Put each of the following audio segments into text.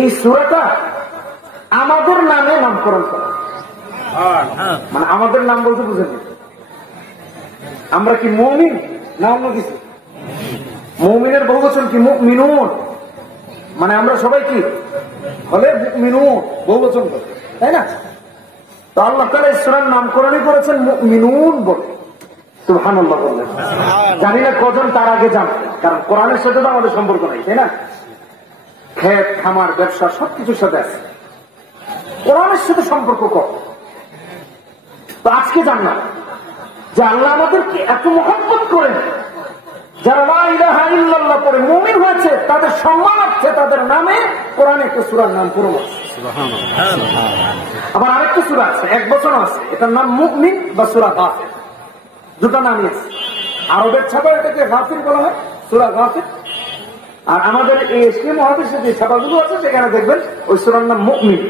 এই সূরাটা আমাদের নামে নামকরণ করা, মানে আমাদের নাম বলতে বুঝেন, আমরা কি মুমিন না অন্য কিছু? মুমিনের বহুবচন কি মুমিনুন, মানে আমরা সবাই কি বলে মুমিনুন বহুবচন বলে, তাই না? তো আল্লাহ তাআলা এই সূরার নামকরণই করেছেন মুমিনুন বলে। সুবহানাল্লাহ বললেন। জানি না কজন তার আগে জানতেন, কারণ কোরআনের সাথে তো আমাদের সম্পর্ক নাই, তাই না? ক্ষেত খামার ব্যবসা সবকিছুর সাথে আছে, কোরআনের সাথে সম্পর্ক কম। তো আজকে জানলাম যে আল্লাহ আমাদেরকে এত মহব্বত করেন, যারা লা ইলাহা ইল্লাল্লাহ পড়ে মুমিন হয়েছে, তাদের সম্মানার্থে তাদের নামে কোরআনে একটা সূরার নাম পুরো আছে। আবার আরেকটা সূরা আছে, এক বছর আছে, এটার নাম মুমিন বা সূরা গাফির, দুটো নামই আছে। আরবের ছাপা এটাকে গাফির বলা হয়, সূরা গাফির। আর আমাদের এই এশিয়া মহাদেশে যে ছাপাগুলো আছে সেখানে দেখবেন ওই সূরার নাম মুমিন।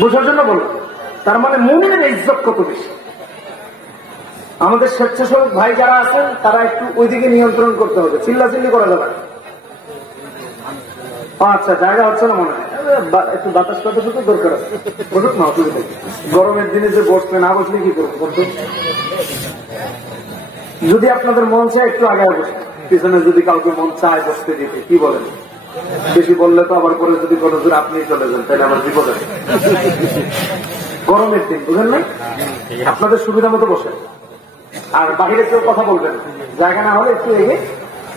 বোঝার জন্য বললাম, তার মানে মুমিনের ইজ্জত কত বেশি। আমাদের স্বেচ্ছাসেবক ভাই যারা আছেন তারা একটু ওইদিকে নিয়ন্ত্রণ করতে হবে, চিল্লাচিল্লি করা যাবে। আচ্ছা, জায়গা হচ্ছে না মনে হয়, একটু বাতাস টাতাস তো দরকার আছে, বলুক না অসুবিধা। গরমের দিনে যে বসবে, না বসলে কি করবো? যদি আপনাদের মন চায় একটু আগে বসে, পিছনে যদি কাউকে মন চায় বসতে দিতে, কি বলেন? বেশি বললে তো আবার পরে যদি কোনো দূর আপনি চলে যান, তাহলে আমার বিপদ আছে। গরমের দিন বুঝেন নাই, আপনাদের সুবিধা মতো বসে। আর বাহিরে কেউ কথা বলবেন, জায়গা না হলে একটু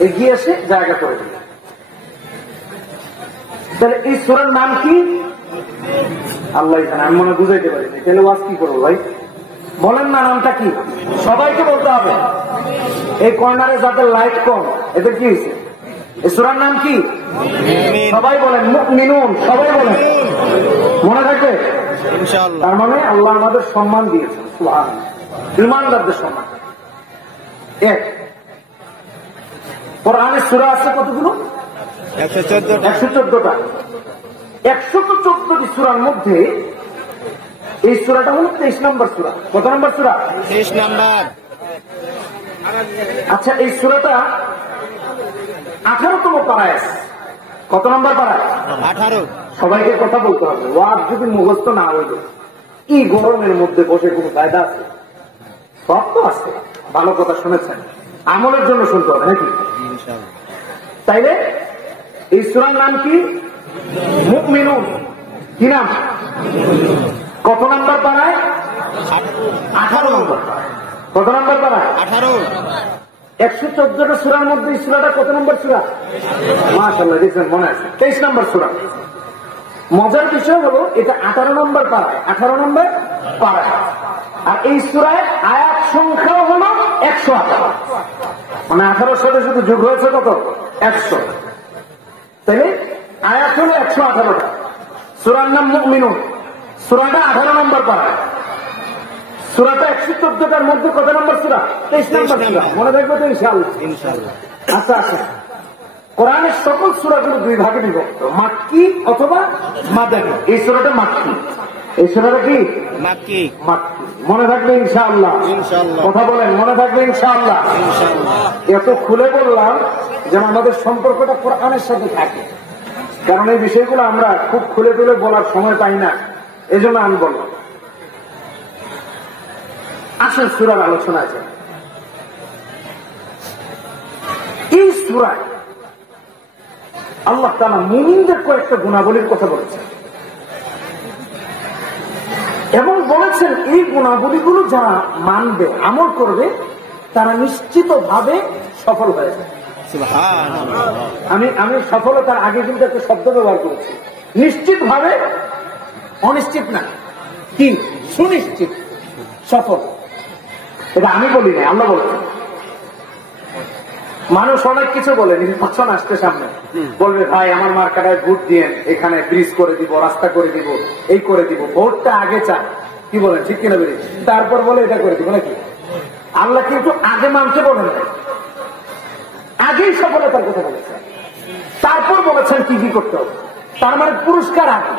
এগিয়ে এসে জায়গা করে দেবেন। তাহলে এই সূরার নাম কি? আল্লাহ জানে, আমি মনে বুঝাইতে পারি। তাহলে ওয়াজ কি করবো ভাই? বলেন না নামটা কি, সবাইকে বলতে হবে। এই কর্নারে যাদের লাইট কম, এদের কি হয়েছে? এই সূরার নাম কি? সবাই বলেন মুমিনুন, সবাই বলেন, মনে থাকে ইনশাআল্লাহ। তার মানে আল্লাহ আমাদের সম্মান দিয়েছেন, সুবহানাল্লাহ, ঈমানদারদের সম্মান। এক কোরআনের সূরা আছে কতগুলো? 114টা। 114টি সূরার মধ্যে এই সূরাটা হলো 23 নম্বর সূরা। কত নম্বর সূরা? 23 নম্বর। আচ্ছা, এই সূরাটা 18তম পারায় আছে। কত নম্বর পারায়? 18। সবাইকে কথা বলতে হবে, ওয়াজ যদি মুখস্থ না হইল এই গরমের মধ্যে বসে কোনো ফায়দা আছে? সব তো আছে, ভালো কথা শুনেছেন, আমলের জন্য শুনতে হবে নাকি? তাইলে এই সূরার নাম কি? মুমিনুন। কি নাম? কত নম্বর পারায়? 18 নম্বর। কত নম্বর পারায়? 18। 114টা সূরার মধ্যে এই সূরাটা কত নম্বর সূরা? মাশাআল্লাহ, দেখছেন মনে আছে, 23 নম্বর সূরা। মজার বিষয় হলো এটা 18 নম্বর পারায়, 18 নম্বর পারায়। আর এই সূরায় আয়াত সংখ্যা হলো 118, মানে 18 সাথে শুধু যোগ হয়েছে কত? 100। তাহলে আয়াত হলো 118টা। সূরার নাম মুমিনুন, সূরাটা 18 নম্বর পারায়। সূরাটা 114টার মধ্যে কত নম্বর সূরা? 23 নম্বর সূরা। মনে রাখবে তো ইনশাআল্লাহ। আচ্ছা আচ্ছা, কোরআনের সকল সূরাগুলো দুই ভাগে বিভক্ত, মাক্কি অথবা মাদানী। এই সূরাটা মাক্কি, এই সূরাটা কি? মাক্কি। মাক্কি, মনে থাকবে ইনশাআল্লাহ। কথা বলেন, মনে থাকবে ইনশাআল্লাহ। এত খুলে বললাম যেন আমাদের সম্পর্কটা কোরআনের সাথে থাকে, কারণ এই বিষয়গুলো আমরা খুব খুলে খুলে বলার সময় পাই না, এই জন্য আমি বললাম। আসল সূরার আলোচনা আছে। এই সূরায় আল্লাহ তাআলা মুমিনদের কয়েকটা গুণাবলীর কথা বলেছেন এবং বলেছেন এই গুণাবলীগুলো যারা মানবে, আমল করবে, তারা নিশ্চিতভাবে সফল হয়ে যাবে। আমি সফলতার আগে কিন্তু একটা শব্দ ব্যবহার করেছি, নিশ্চিতভাবে, অনিশ্চিত না, কি সুনিশ্চিত সফল। এটা আমি বলি না, আল্লাহ বলেছেন। মানুষ অনেক কিছু বলে, নির্বাচন আসতে সামনে বলবে ভাই আমার মার্কাটায় ভোট দিয়ে এখানে ব্রিজ করে দিব, রাস্তা করে দিব, এই করে দিব, ভোটটা আগে চান, কি বলেন ঠিক কিনা বেরিয়ে, তারপর বলে এটা করে দিব নাকি? আল্লাহ কিন্তু আগে মানতে বলেন না, আগেই সফলতার কথা বলেছেন, তারপর বলেছেন কি কি করতে হবে। তার মানে পুরস্কার আগে।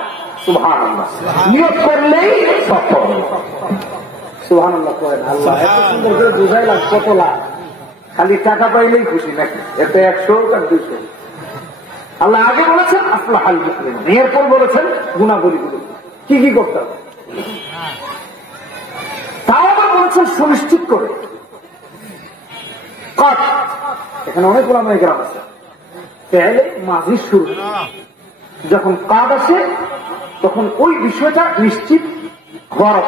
সুবহানাল্লাহ, নিয়ত করলেই সফল। সুবহানাল্লাহ করেন। আল্লাহ এত সুন্দর করে বুঝাইলাম, কত লাভ, খালি টাকা পাইলেই খুশি নাকি? এতে 100 আর 200 আল্লাহ আগে বলেছেন আফলাহাল মুমিনুন, এরপর বলেছেন গুণাবলীগুলো কি কি করতে হবে, তাও আবার বলেছেন সুনিশ্চিত করে। কাট, এখানে অনেক ওলামায়ে কেরাম আছে, পেলে মাঝি শুরু, যখন কাট আসে তখন ওই বিষয়টা নিশ্চিত হওয়ার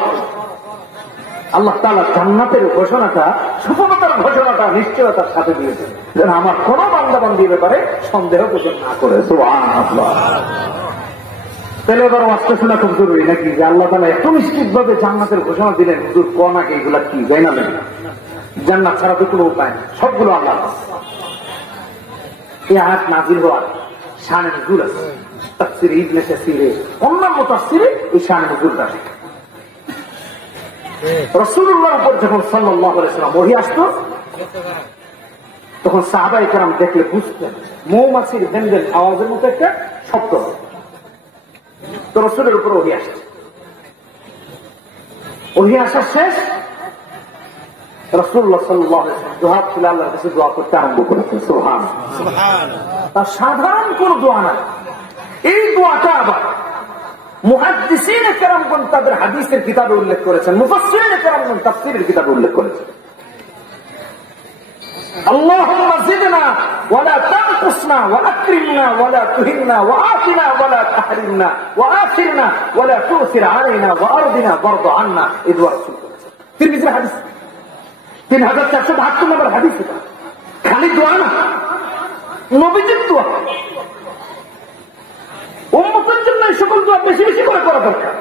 আল্লাহ তাআলা জান্নাতের ঘোষণাটা, সফলতার ঘোষণাটা নিশ্চয়তার সাথে দিয়েছেন, যেন আমার কোন বান্দা বান্দির ব্যাপারে সন্দেহ পোষণ না করে। সুবহানাল্লাহ। তাহলে এবার ওয়াজটা শোনা খুব জরুরি নাকি, যে আল্লাহ তাআলা এত নিশ্চিত ভাবে জান্নাতের ঘোষণা দিলেন, হুজুর কোন আগে এগুলা কি যাই না, জান্নাত ছাড়া তো কোনো উপায় নেই, সবগুলো আল্লাহ। এই আয়াত নাযিল হওয়ার শানে নুজুল আছে, তাফসীর ইবনে কাসীরে, অন্যান্য তাফসীরে এই শানে নুজুলটা আছে। রাসূলুল্লাহর উপর যখন সাল্লাল্লাহু আলাইহি ওয়াসাল্লাম ওহী আসতো, তখন সাহাবায়ে কেরাম দেখলে বুঝতেন মৌমাছির ভেনভেন আওয়াজের মতো একটা শব্দ, তো রাসূলের উপর ওহী আসছে। ওহী আসা শেষ, রাসূলুল্লাহ সাল্লাল্লাহু আলাইহি ওয়াসাল্লাম দুহাত তুলে আল্লাহর কাছে দোয়া করতে আরম্ভ করেছেন। সুবহানাল্লাহ। তার সাধারণ কোন দোয়া না, এই দোয়াটা আবার মুহাদ্দিসিনে কেরামগণ তাদের হাদিসের কিতাবে উল্লেখ করেছেন, মুফাসসিরিনে কেরামগণ তাফসীরের কিতাবে উল্লেখ করেছেন। আল্লাহুম্মা জিদনা ওয়া লা তানকুসনা ওয়া আকরিমনা ওয়া লা তুহিননা ওয়া আতিনা ওয়া লা তাহরিমনা ওয়া আথিরনা ওয়া লা তুসির আলাইনা ওয়া আরদিনা বারদু আন্না। এই দোয়া রাসূল করেছেন, তিরমিজির হাদিস 3472 নম্বর হাদিস। খালি দোয়া না, নবীজির দোয়া, উম্মতের জন্য এই সকল দোয়া বেশি বেশি করে করা দরকার।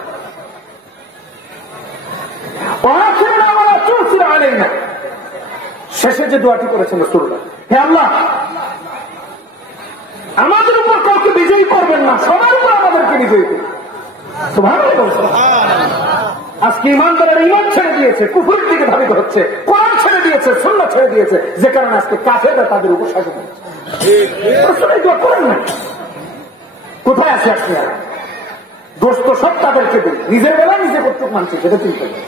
শেষে যে দোয়াটি করেছেন রাসূলুল্লাহ, হে আল্লাহ আমাদের উপর কাউকে বিজয়ী করবেন না, সবার উপর আমাদেরকে বিজয়ী করবেন। সুবহানাল্লাহ। আজকে ইমানদারের ইমান ছেড়ে দিয়েছে, কুফরের দিকে ধাবিত হচ্ছে, কোরআন ছেড়ে দিয়েছে, সুন্নাহ ছেড়ে দিয়েছে, যে কারণে আজকে কাফেররা তাদের উপর শাসন করছে। রাসূল দোয়া করেন না, কোথায় আছে আজকে? দোষ তো সব তাদেরকে দিই, নিজের বেলা নিজে করতে মানছে, সেটা চিন্তা করি।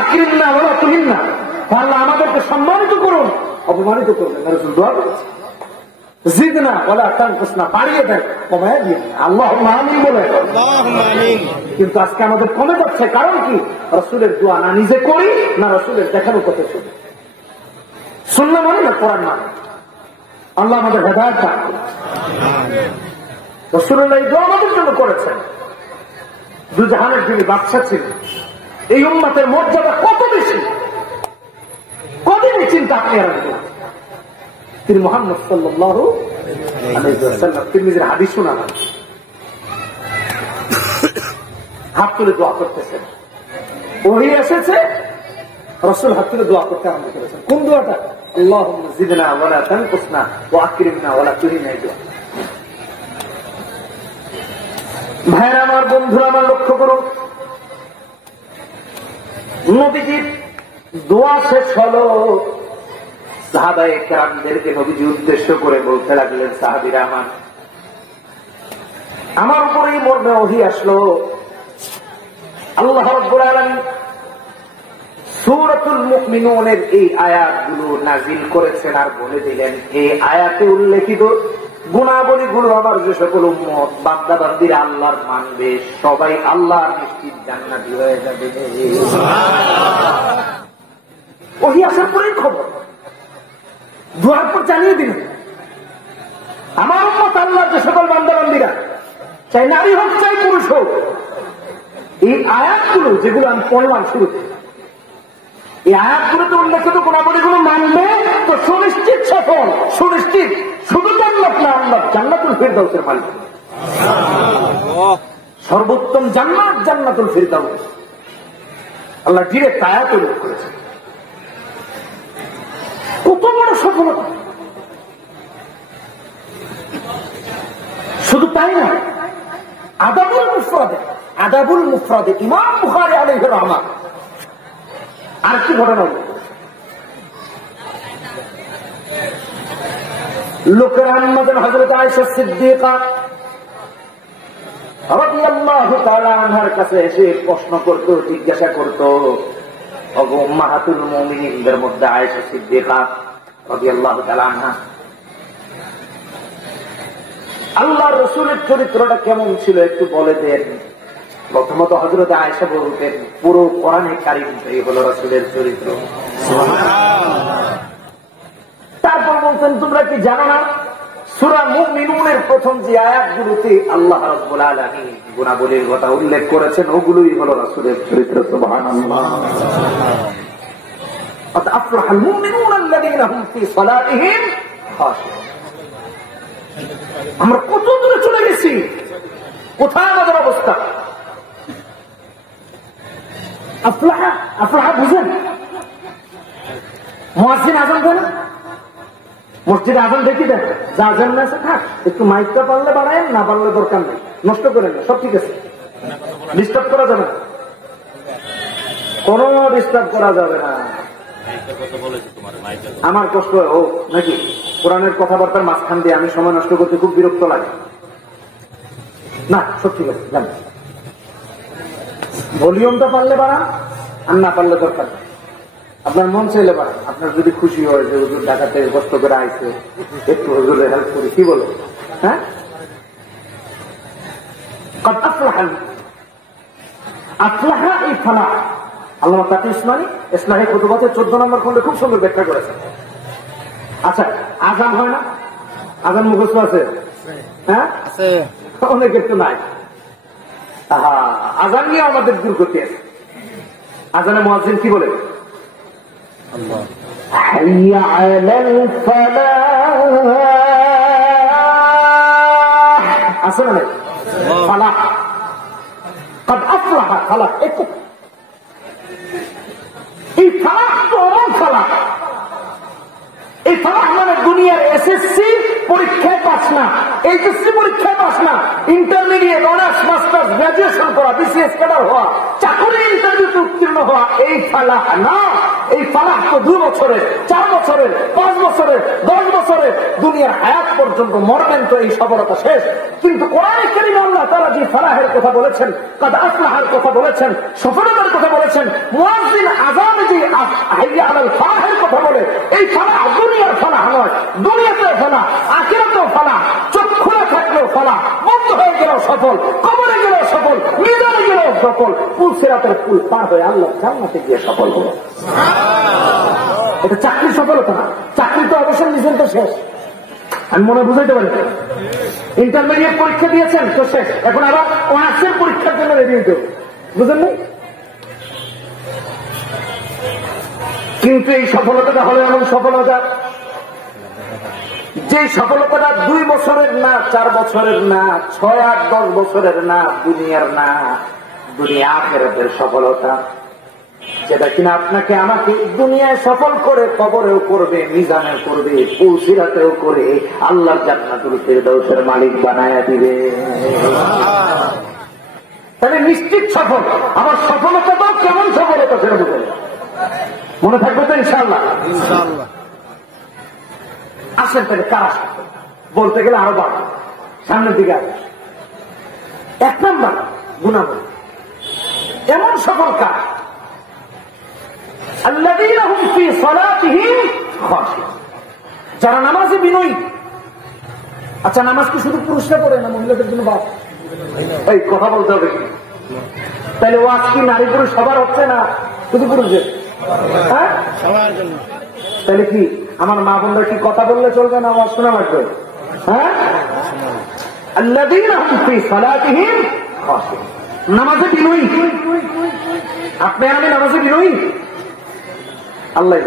আকরিমনা ওয়া লা তুহিননা, আল্লাহ আমাদেরকে সম্মানিত করুন, অপমানিত করবেন না। রাসূল দোয়া করেছে। জিদনা ওয়া লা তানকুসনা, বাড়িয়ে দেন, কমায় দিন। আল্লাহুম্মা আমিন বলে। আল্লাহুম্মা আমিন। কিন্তু আজকে আমাদের কমে যাচ্ছে, কারণ কি? রাসূলের দোয়া না নিজে করি, না রাসূলের দেখানো কথা শুনি, সুন্নাহ মানে না কোরআন মানে। আল্লাহ আমাদের হেদায়েত দান করুন। রাসূলুল্লাহ এই দোয়া আমাদের জন্য করেছেন। দুজাহানের যিনি বাদশা ছিলেন, এই উম্মতের মর্যাদা কত বেশি, কদিনই চিন্তা আপনি রাখবেন। তিনি মুহাম্মদ সাল্লাল্লাহু আলাইহি ওয়াসাল্লাম তিরমিজির হাদিস শোনালেন, হাত তুলে দোয়া করতেছেন, ওহী এসেছে, রাসূল হাত তুলে দোয়া করতে আরম্ভ করেছেন। কোন দোয়াটা? আল্লাহুম্মা জিদনা ওয়া লা তানকুসনা ওয়া আকরিমনা ওয়া লা তুহিননা। এই দোয়া ভাইরা আমার, বন্ধুরা আমার, লক্ষ্য করুন, নবীজির দোয়া শেষ হলো, সাহাবায়ে কেরামদেরকে নবীজি উদ্দেশ্য করে বলতে লাগলেন, সাহাবীরা আমার উপরেই মর্মে ওহী আসলো। আল্লাহ রাব্বুল আলামিন সূরাতুল মুমিনুনের এই আয়াতগুলো নাযিল করেছেন, আর বলে দিলেন এই আয়াতে উল্লেখিত গুণাবলীগুলো আমার যে সকল উম্মত বান্দা বান্দিরা আল্লাহর মানবে, সবাই আল্লাহর নিশ্চিত জান্নাতি হয়ে যাবে। ওহী আসার পরেই খবর, দোয়ার পর জানিয়ে দিলেন আমার উম্মত আল্লাহর যে সকল বান্দা বান্দিরা, চাই নারী হোক চাই পুরুষ হোক, এই আয়াতগুলো যেগুলো আমি পড়লাম শুরুতে, এই আয়াতগুলোতে উল্লেখিত গুণাবলীগুলো মানবে তো সুনিশ্চিত সফল, সুনিশ্চিত শুধু জান্নাত না, আল্লাহ জান্নাতুল ফিরদাউসের মালিক, সর্বোত্তম জান্নাত জান্নাতুল ফিরদাউস। আল্লাহ ডিরেক্ট আয়াত উল্লেখ করেছে। কত বড় সফলতা! শুধু তাই না, আদাবুল মুফরাদে ইমাম বুখারী আলাইহির রাহমাত আরেকটি ঘটনা হল, লোকেরা হযরত আয়েশা সিদ্দিকা রাদিয়াল্লাহু তাআলা আনহার কাছে এসে প্রশ্ন করত, জিজ্ঞাসা করত, ওগো উম্মাহাতুল মুমিনিনদের মধ্যে আয়েশা সিদ্দিকা রাদিয়াল্লাহু তাআলা আনহা আল্লাহ রসুলের চরিত্রটা কেমন ছিল একটু বলে দেন। প্রথমত হযরত আয়েশা বলতেন পুরো কোরআনে কারিমটাই হলো রাসূলের চরিত্র। তারপর বলতেন তোমরা কি জানো না সূরা মুমিনুনের প্রথম যে আয়াতগুলোতে আল্লাহ রাব্বুল আলামিন গুণাবলীর কথা উল্লেখ করেছেন ওগুলোই হলো রাসূলের চরিত্র। সুবহানাল্লাহ। আফলাহাল মুমিনুনা আল্লাযীনা হুম ফি সালাতিহিম খাশিউন। আমরা কত দূরে চলে গেছি, কোথায় আমাদের অবস্থা? আফলাহা আফলাহা বুঝেন? মুয়াজ্জিন আযান দেন, মসজিদে আযান দেখি দেন, যা আযান না আছে থাক, একটু মাইকটা পারলে বাড়ায়েন, না পারলে দরকার নেই, নষ্ট করেন না, সব ঠিক আছে, ডিস্টার্ব করা যাবে না, কোন ডিস্টার্ব করা যাবে না। আমার কষ্ট হয় ও নাকি কোরআনের কথাবার্তার মাঝখান দিয়ে আমি সময় নষ্ট করতে খুব বিরক্ত লাগে না, সব ঠিক আছে জান, ভলিউমটা পারলে বাড়ান, আর না পারলে দরকার নেই, আপনার মন চাইলে বাড়ান। আপনার যদি খুশি হয় যে হুজুর ঢাকাতে কষ্ট করে আইছে, একটু হুজুরের হেল্প করি, কি বলো? হ্যাঁ, আফলাহা এই ফালাহ আল্লামা তাকি উসমানী ইসলাহি খুতুবাতে 14 নম্বর খন্ডে খুব সুন্দর ব্যাখ্যা করেছেন। আচ্ছা, আযান হয় না? আযান মুখস্থ আছে? হ্যাঁ আছে, অনেক একটু নাই। আযান নিয়ে আমাদের দুর্গতি আছে। আযানে মুয়াজ্জিন কি বলে? আল্লাহ হাইয়া আলাল ফালাহ, আছে না? ফালাহ, قد أفلح ফালাহ, এই ফালাহ তো অমন ফালাহ। এই ফালাহ মানে দুনিয়ার এসএসসি পরীক্ষায় পাস না, এইচএসসি পরীক্ষায় পাস না, ইন্টারমিডিয়েট, অনার্স, মাস্টার্স, গ্রাজুয়েশন করা, বিসিএস ক্যাডার হওয়া, চাকরি ইন্টারভিউতে উত্তীর্ণ হওয়া, এই ফালাহ না। এই ফালাহ তো 2 বছরের, 4 বছরের, 5 বছরের, 10 বছরের, দুনিয়ার হায়াত পর্যন্ত মরবেন তো এই সফলতা শেষ। কিন্তু কোরআনে কারীমে আল্লাহ তাআলা যে ফালাহের কথা বলেছেন, কাদ আফলাহার কথা বলেছেন, সফলতার কথা বলেছেন, মুয়াজ্জিন আযানে যে হাইয়া আলাল ফালাহের কথা বলে, এই ফালাহ দুনিয়ার ফালাহ নয়, দুনিয়াতেও ফালাহ, আখিরাতেও ফালাহ, চোখ খোলা থাকলেও ফালাহ, বন্ধ হয়ে গেলেও সফল, কবরে গেলেও সফল, মিজানে গেলেও সফল, পুল সিরাতের পুল পার হয়ে আল্লাহ জান্নাতে গিয়ে সফল হলো। এটা চাকরির সফলতা না, চাকরি তো অবসর নিয়েছেন তো শেষ, আমি মনে বুঝাইতে পারি। ইন্টারমিডিয়েট পরীক্ষা দিয়েছেন তো শেষ, এখন আবার অনার্সের পরীক্ষার জন্য রেডি হইতে, বুঝলেন না? কিন্তু এই সফলতাটা হলো এমন সফলতা, যে সফলতাটা 2 বছরের না, 4 বছরের না, 6, 8, 10 বছরের না, দুনিয়ার না, দুনিয়া আখিরাতের সফলতা, যেটা কিনা আপনাকে আমাকে দুনিয়ায় সফল করে কবরেও করবে, মিজানেও করবে, পুলসিরাতেও করে আল্লাহর জান্নাতুল ফিরদাউসের মালিক বানায়া দিবে। তাহলে নিশ্চিত সফল। আমার সফলতাটাও কেমন সফলতা সেটা বুঝে মনে থাকবে তো ইনশাআল্লাহ? ইনশাআল্লাহ। আসেন তাহলে কারা সফল বলতে গেলে আরো বাড়বে, সামনের দিকে আসবে। 1 নম্বর গুণাবলী, এমন সফল কাজ আল্লাযীনা হুম ফি সালাতিহিম খাশিউন, যারা নামাজে বিনয়ী। আচ্ছা, নামাজ কি শুধু পুরুষরা পড়ে না, মহিলাদের জন্য বাদ? এই কথা বলতে হবে কি? তাহলে ওয়াজ কি নারী পুরুষ সবার হচ্ছে না শুধু পুরুষদের? হ্যাঁ, সবার জন্য। তাহলে কি আমার মা বোনরা কি কথা বললে চলবে না, ওয়াজ শোনা লাগবে? হ্যাঁ, আল্লাযীনা হুম ফি সালাতিহিম খাশিউন, নামাজে বিনয়ী। আপনি আমি নামাজে বিনয়ী? আল্লাহ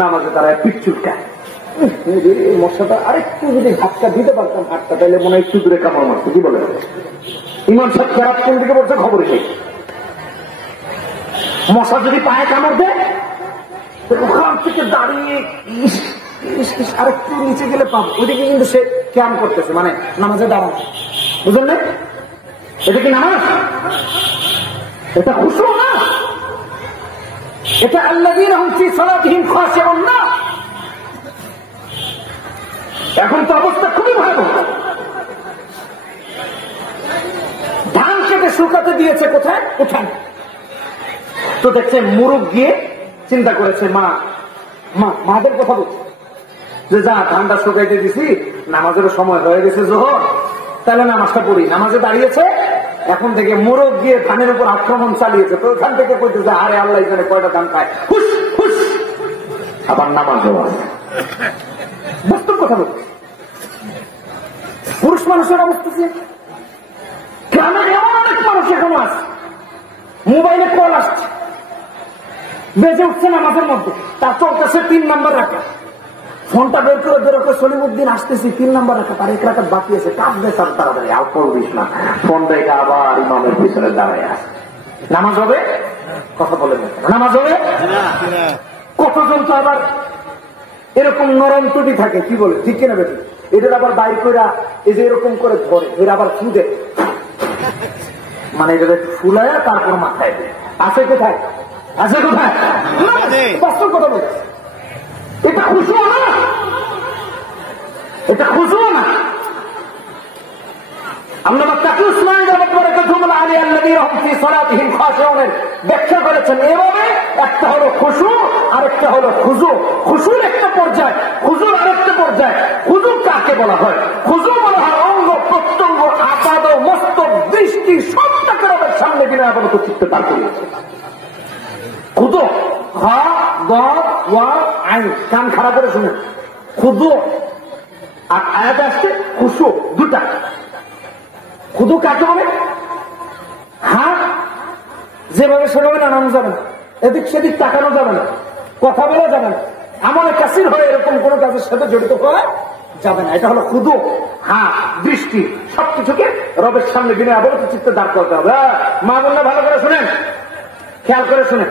নামাজে তারা পিঠ চুলকায়, মশাটা আরেকটু যদি ধাক্কা দিতে পারতাম হাতটা, তাহলে মনে হয় একটু দূরে কামড় মারতো। কি বলে ইমাম সাহেব খারাপ কোন দিকে বলছে খবরে নেই। মশা যদি পায়ে কামড় দেয়, ওখান থেকে দাঁড়িয়ে আরেকটু নিচে গেলে পাবো, ওইদিকে কিন্তু সে ক্যাম্প করতেছে, মানে নামাজে দাঁড়ানো। বুঝলেন না? এটা কি নামাজ? এটা খুশু না, এটা আল্লাযীনা হুম ফি সালাতিহিম খাশিউন না। এখন তো অবস্থা খুবই ভয়াবহ। ধান কেটে শুকাতে দিয়েছে কোথায়? কোথায় তো দেখছে মুরুখ গিয়ে চিন্তা করেছে, মাদের কথা বলছে, যে যা ধানটা শুকাইতে দিছি, নামাজের সময় হয়ে গেছে জোহর, তাহলে নামাজটা পড়ি। নামাজে দাঁড়িয়েছে, এখন থেকে মোরগ গিয়ে ধানের উপর আক্রমণ চালিয়েছে, তো ওখান থেকে বলতেছে আরে আল্লাহ এখানে কয়টা ধান খায়, হুস হুস, আবার নামাজ বাস্তব কথা বলছে। পুরুষ মানুষের অবস্থা গ্রামের এমন অনেক মানুষ এখনো আছে, মোবাইলে কল আসছে, বেজে উঠছে নামাজের মধ্যে, তার চলতেছে 3 নাম্বার রাখা, ফোনটা বের করে বের করে সলিমুদ্দিন আসতেছি 3 নাম্বার রাখা, তার 1 রাকাত বাকি আছে, কাঁদবে তার তাড়াতাড়ি, আর পড়বিস না, ফোন দেখে আবার ইমামের পিছনে দাঁড়ায় আসে। নামাজ হবে? কথা বলে নামাজ হবে? কতজন তো আবার এরকম নরম টুটি থাকে, কি বলে ঠিক কিনা বেশি, এদের আবার বাইর করে এই যে এরকম করে ধরে, এর আবার ফুদে, মানে এটা ফুলায় তারপর মাথায় দেয়। আছে কোথায়? আছে কোথায়? বাস্তব কথা বলছে। এটা খুশি না, এটা খুশি না। ব্যাখ্যা করেছেন এভাবে, একটা হলো খুশু, আরেকটা হলো খুজু। খুশুর একটা পর্যায়, খুজুর আরেকটা পর্যায়। খুজু কাকে বলা হয়? খুজু বলা হয় অঙ্গ প্রত্যঙ্গ, আপাদ মস্তক দৃষ্টি সবটাকে আমাদের সামনে বিনা আপাতত চিত্তে তার করিয়েছে। খুদু হা গ ওয়া আইন, কান খারাপ করে শুনে, খুদু আর আয়াত আসছে খুশু, দুটা। খুদু কাকে বলে? হ্যাঁ, যেভাবে সেভাবে নামানো যাবে না, এদিক সেদিক তাকানো যাবে না, কথা বলা যাবে না, আমলে কাসির হয়ে এরকম কোন কাজের সাথে জড়িত করা যাবে না। এটা হলো খুদু। হ্যাঁ, দৃষ্টি সবকিছুকে রবের সামনে বিনা অবনত চিত্তে দাঁড় করতে হবে। মা বললে ভালো করে শুনেন, খেয়াল করে শুনেন।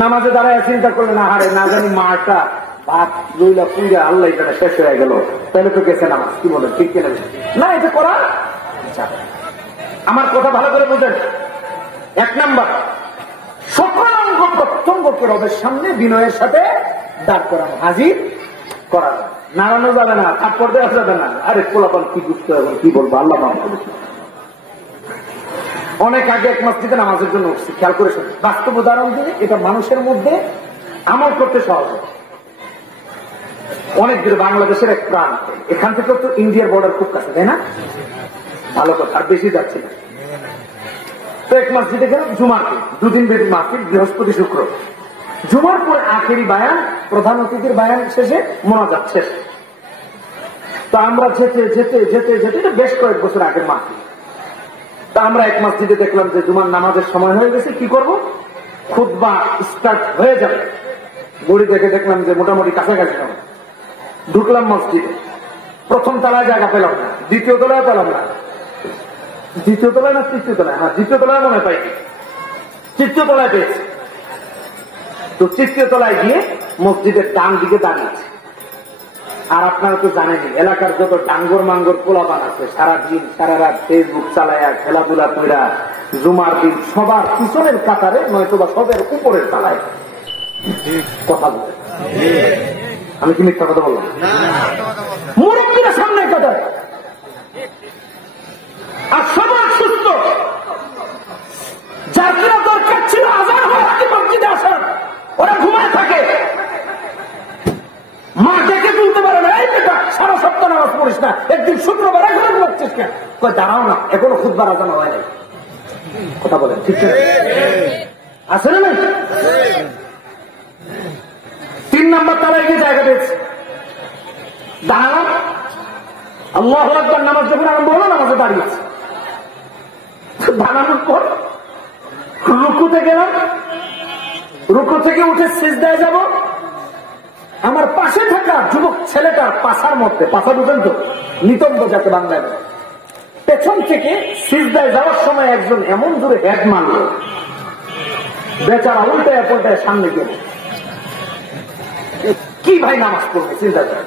নামাজে দাঁড়ায় চিন্তা করলেন আহারে না জানি মাটা ভাত লইলা পুজা আল্লাহ এটা শেষ হয়ে গেল, তাহলে তো গেছে নামাজ, কি বলেন ঠিক কিনা? না, এটা করা যাবে। আমার কথা ভালো করে বুঝেন। 1 নাম্বার, সকল অঙ্গ প্রত্যঙ্গকে রবের সামনে বিনয়ের সাথে দাঁড় করানো, হাজির করা যাবে, নাড়ানো যাবে না, থাপ্পড় দেওয়া যাবে না। আরে পোলাপান কি বুঝতে হবে, কি বলবো, আল্লাহ মাফ করেছে। অনেক আগে এক মসজিদে নামাজের জন্য উঠছি, খেয়াল করে শুনে, বাস্তব উদাহরণ দিলে এটা মানুষের মধ্যে আমল করতে সহজ হয়। অনেক দূরে বাংলাদেশের এক প্রান্ত, এখান থেকে তো ইন্ডিয়ার বর্ডার খুব কাছে, তাই না? ভালো কথা, আর বেশি যাচ্ছে না। তো এক মসজিদে গেলাম জুমার দিন, 2 দিন ব্যাপী মাহফিল, বৃহস্পতি শুক্র। জুমার পরে আখেরি বায়ান, প্রধান অতিথির বায়ান শেষে মোনাজাত শেষ। তো আমরা যেতে যেতে যেতে যেতে, এটা বেশ কয়েক বছর আগের মাহফিল। তা আমরা এক মসজিদে দেখলাম যে জুমার নামাজের সময় হয়ে গেছে, কি করব, খুতবা স্টার্ট হয়ে যাবে। ঘড়ি দেখে দেখলাম যে মোটামুটি কাছাকাছি হবে। ঢুকলাম মসজিদে, প্রথম তলায় জায়গা পেলাম না, দ্বিতীয় তলায় পেলাম না, দ্বিতীয় তলায় না তৃতীয় তলায়, হ্যাঁ দ্বিতীয় তলায় মনে পাইনি, তৃতীয় তলায় পেয়েছি। তো তৃতীয় তলায় গিয়ে মসজিদের ডান দিকে দাঁড়িয়েছে। আর আপনারা তো জানেনই, এলাকার যত ডাঙ্গর মাঙ্গর পোলাপান আছে, সারাদিন সারা রাত ফেসবুক চালায়া খেলাধুলা কইরা জুমার দিন সবার পিছনের কাতারে, নয়তো বা সবের উপরের তালায় কথা বলে। আমি কি মিথ্যা কথা বললাম? মুরব্বীরা সামনে কাতারে, আর সবার সুস্থ, যার কিনা দরকার ছিল আজান হওয়ার আগে মসজিদে আসার, ওরা ঘুমায় থাকে। মা ডেকে তুলতে পারে না, এই বেটা সারা সপ্তাহ নামাজ পড়িস না, একদিন শুক্রবার এখনো ঘুমাচ্ছিস কেন? কই দাঁড়াও না, এখনো খুতবার আজান হয় নাই। কথা বলেন ঠিক আছে না? 3 নাম্বার তালায় গিয়ে জায়গা পেয়েছে, দাঁড়ালাম, আল্লাহু আকবার, নামাজ যখন আরম্ভ হলো নামাজে দাঁড়িয়েছে। দাঁড়ানোর পর রুকুতে গেলাম, রুকু থেকে উঠে সিজদায় যাব। আমার পাশে থাকা যুবক ছেলেটার পাছার মধ্যে, পাছা বুঝেন তো, নিতম্ব যাকে বাংলায়, পেছন থেকে সিজদায় যাওয়ার সময় একজন এমন জোরে হেড মারল, বেচারা উল্টায় পল্টায় সামনে গেল। কি ভাই নামাজ পড়বে চিন্তা করে,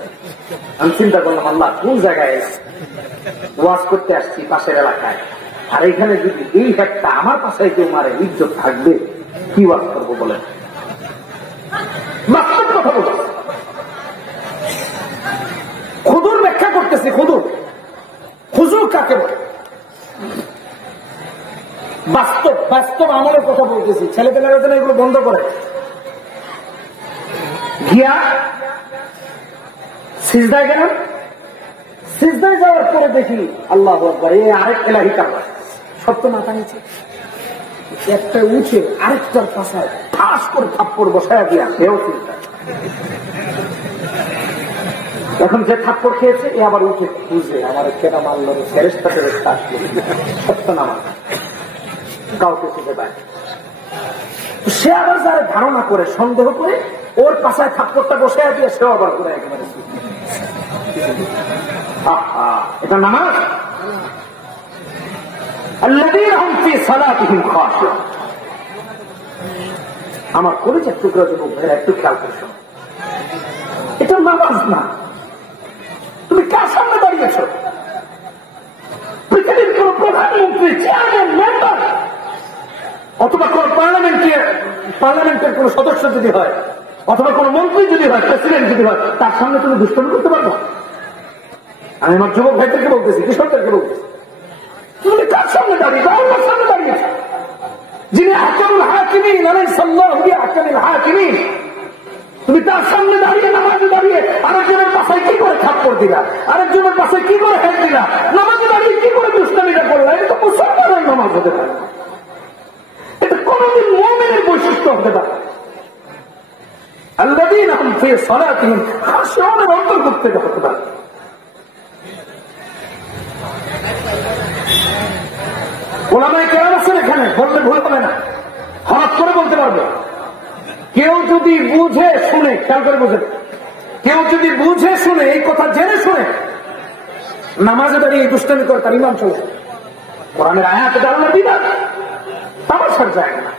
আমি চিন্তা করলাম আল্লাহ কোন জায়গায় ওয়াজ করতে আসছি পাশের এলাকায়, আর এখানে যদি এই হেডটা আমার পাশে কেউ মারে, ইজ্জত থাকবে? কি ওয়াজ করবো বলেন? বাস্তব কথা বলছি, খুদুর ব্যাখ্যা করতেছি। খুদু, খুজু কাকে বলে? বাস্তব বাস্তব আমলের কথা বলতেছি। ছেলেপেলেরা যেন এগুলো বন্ধ করে, গিয়া সিজদায় গেলাম, সিজদায় যাওয়ার পরে দেখি আল্লাহু আকবার, এই আরেক এলাহি কাবা, সত্য মাথা নিচে একটা উঠে আরেকটার পাশায় ঠাস করে থাপ্পড় বসায় দিয়া সেও চিন্তা। এখন যে থাপ্পড় খেয়েছে এ আবার উঠে বুঝে আমার কেনা মারল, ফেরেশতা ফেরেশতা আসলো, সত্য নামা কাউকে খুঁজে পায়। সে আবার যারা ধারণা করে সন্দেহ করে ওর পাশায় থাপ্পড়টা বসায় দিয়ে সেও আবার করে একেবারে এটা নামাজ। আমার কলেজের টুকরা যুবক ভাইরা একটু খেয়াল করছ, এটা নামাজ না। তুমি কার সামনে দাঁড়িয়েছ? পৃথিবীর কোন প্রধানমন্ত্রী, চেয়ারম্যান, মেম্বার অথবা কোন পার্লামেন্টের কোন সদস্য যদি হয়, অথবা কোন মন্ত্রী যদি হয়, প্রেসিডেন্ট যদি হয়, তার সামনে তুমি দুষ্কর্ম করতে পারবো? আমি আমার যুবক ভাইদেরকে বলতেছি, কিশোরদেরকে বলতেছি, তুমি কার সামনে দাঁড়িয়ে? আল্লাহর সামনে দাঁড়িয়েছে, যিনি আহকামুল হাকিমিন, আলাইহিসসালাহু বিআহকামিল হাকিমিন। তুমি তার সামনে দাঁড়িয়ে নামাজে দাঁড়িয়ে আরেকজনের পাশায় কি করে থাপ্পড় দিলা, আরেকজনের পাশায় কি করে হেড দিলা, নামাজে দাঁড়িয়ে কি করে দুষ্টামিটা করলা? এটা তো মুসলমানের নামাজ হতে পারে, এটা কোনদিন মুমিনের বৈশিষ্ট্য হতে পারে। আল্লাযীনা হুম ফী সালাতিহিম খাশিউনের অন্তর্ভুক্ত হতে পারে। ওলামায়ে কেরাম আছেন এখানে, বললে ভুল হবে না, হঠাৎ করে বলতে পারবে। কেউ যদি বুঝে শুনে, খেয়াল করে বুঝে, কেউ যদি বুঝে শুনে, এই কথা জেনে শুনে নামাজে দাঁড়িয়ে এই দুষ্টামি করে, তার ইমাম চলে কোরআনের আয়াতে আল্লাহ বিধান, তামাশার জায়গা না।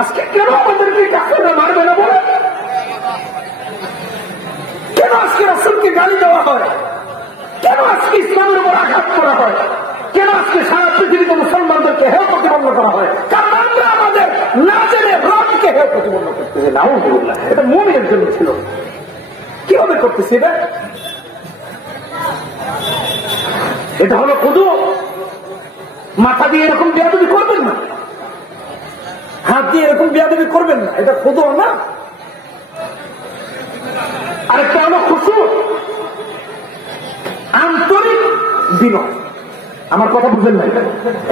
আজকে কেন আমাদেরকে কাফেররা মারবে না বলে? কেন আজকে রাসূলকে গালি দেওয়া হয়? কেন আজকে ইসলামের উপর আঘাত করা হয়? কেন আজকে সারা পৃথিবীতে মুসলমানদেরকে হেয় প্রতিবন্ধ করা হয়? কারণ আমরা আমাদের না জেনে রবকে হেয় প্রতিবন্ধ করতেছি। নাউযুবিল্লাহ, এটা মুমিনের জন্য ছিল। কিভাবে করতেছি এটা? এটা হলো খুদু। মাথা দিয়ে এরকম বেয়াদবি করবেন না, হাত দিয়ে এরকম বেয়াদবি করবেন না, এটা খুদু না। আরেকটা হলো খুশু, আন্তরিক বিনয়। আমার কথা বুঝেন নাই?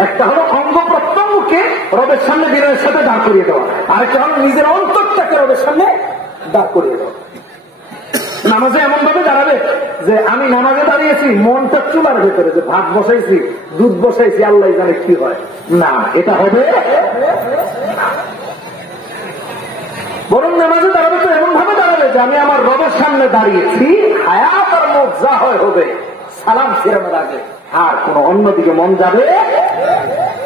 একটা হলো অঙ্গ প্রত্যঙ্গকে রবের সামনে বিনয়ের সাথে দাঁড় করিয়ে দেওয়া, আরেকটা হলো নিজের অন্তরটাকে রবের সামনে দাঁড় করিয়ে দেওয়া। নামাজে এমন ভাবে দাঁড়াবে যে আমি নামাজে দাঁড়িয়েছি, মনটা চুলার ভেতরে, যে ভাত বসাইছি, দুধ বসাইছি, আল্লাহ জানে কি হয় না, এটা হবে না। বরং নামাজে দাঁড়াবে তো এমন ভাবে দাঁড়াবে যে আমি আমার রবের সামনে দাঁড়িয়েছি, হায়াত আর মত যা হয় হবে, সালাম ফিরানোর আগে আর কোন অন্যদিকে মন যাবে,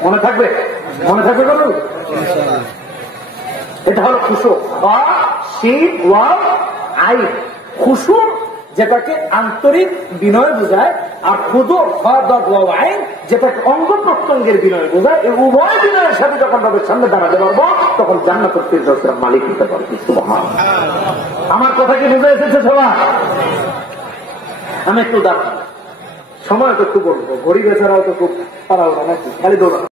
মনে থাকবে, মনে থাকবে বলুন। এটা হলো খুশু। খুশু যেটাকে আন্তরিক বিনয় বোঝায়, আর খুদু আইন যেটাকে অঙ্গ প্রত্যঙ্গের বিনয় বোঝায়। এই উভয় বিনয়ের সাথে যখন রবের সামনে দাঁড়াতে পারবো, তখন জান্নাতুল ফিরদাউসের মালিক হতে পারবো। সুবহানাল্লাহ। আমার কথা কি বুঝে এসেছে সবাই? আমি একটু দাঁড়াবো, সময় তো একটু বলবো, ঘড়ি বেচারাও তো খুব পারা ওঠা নাকি, খালি দৌড়া।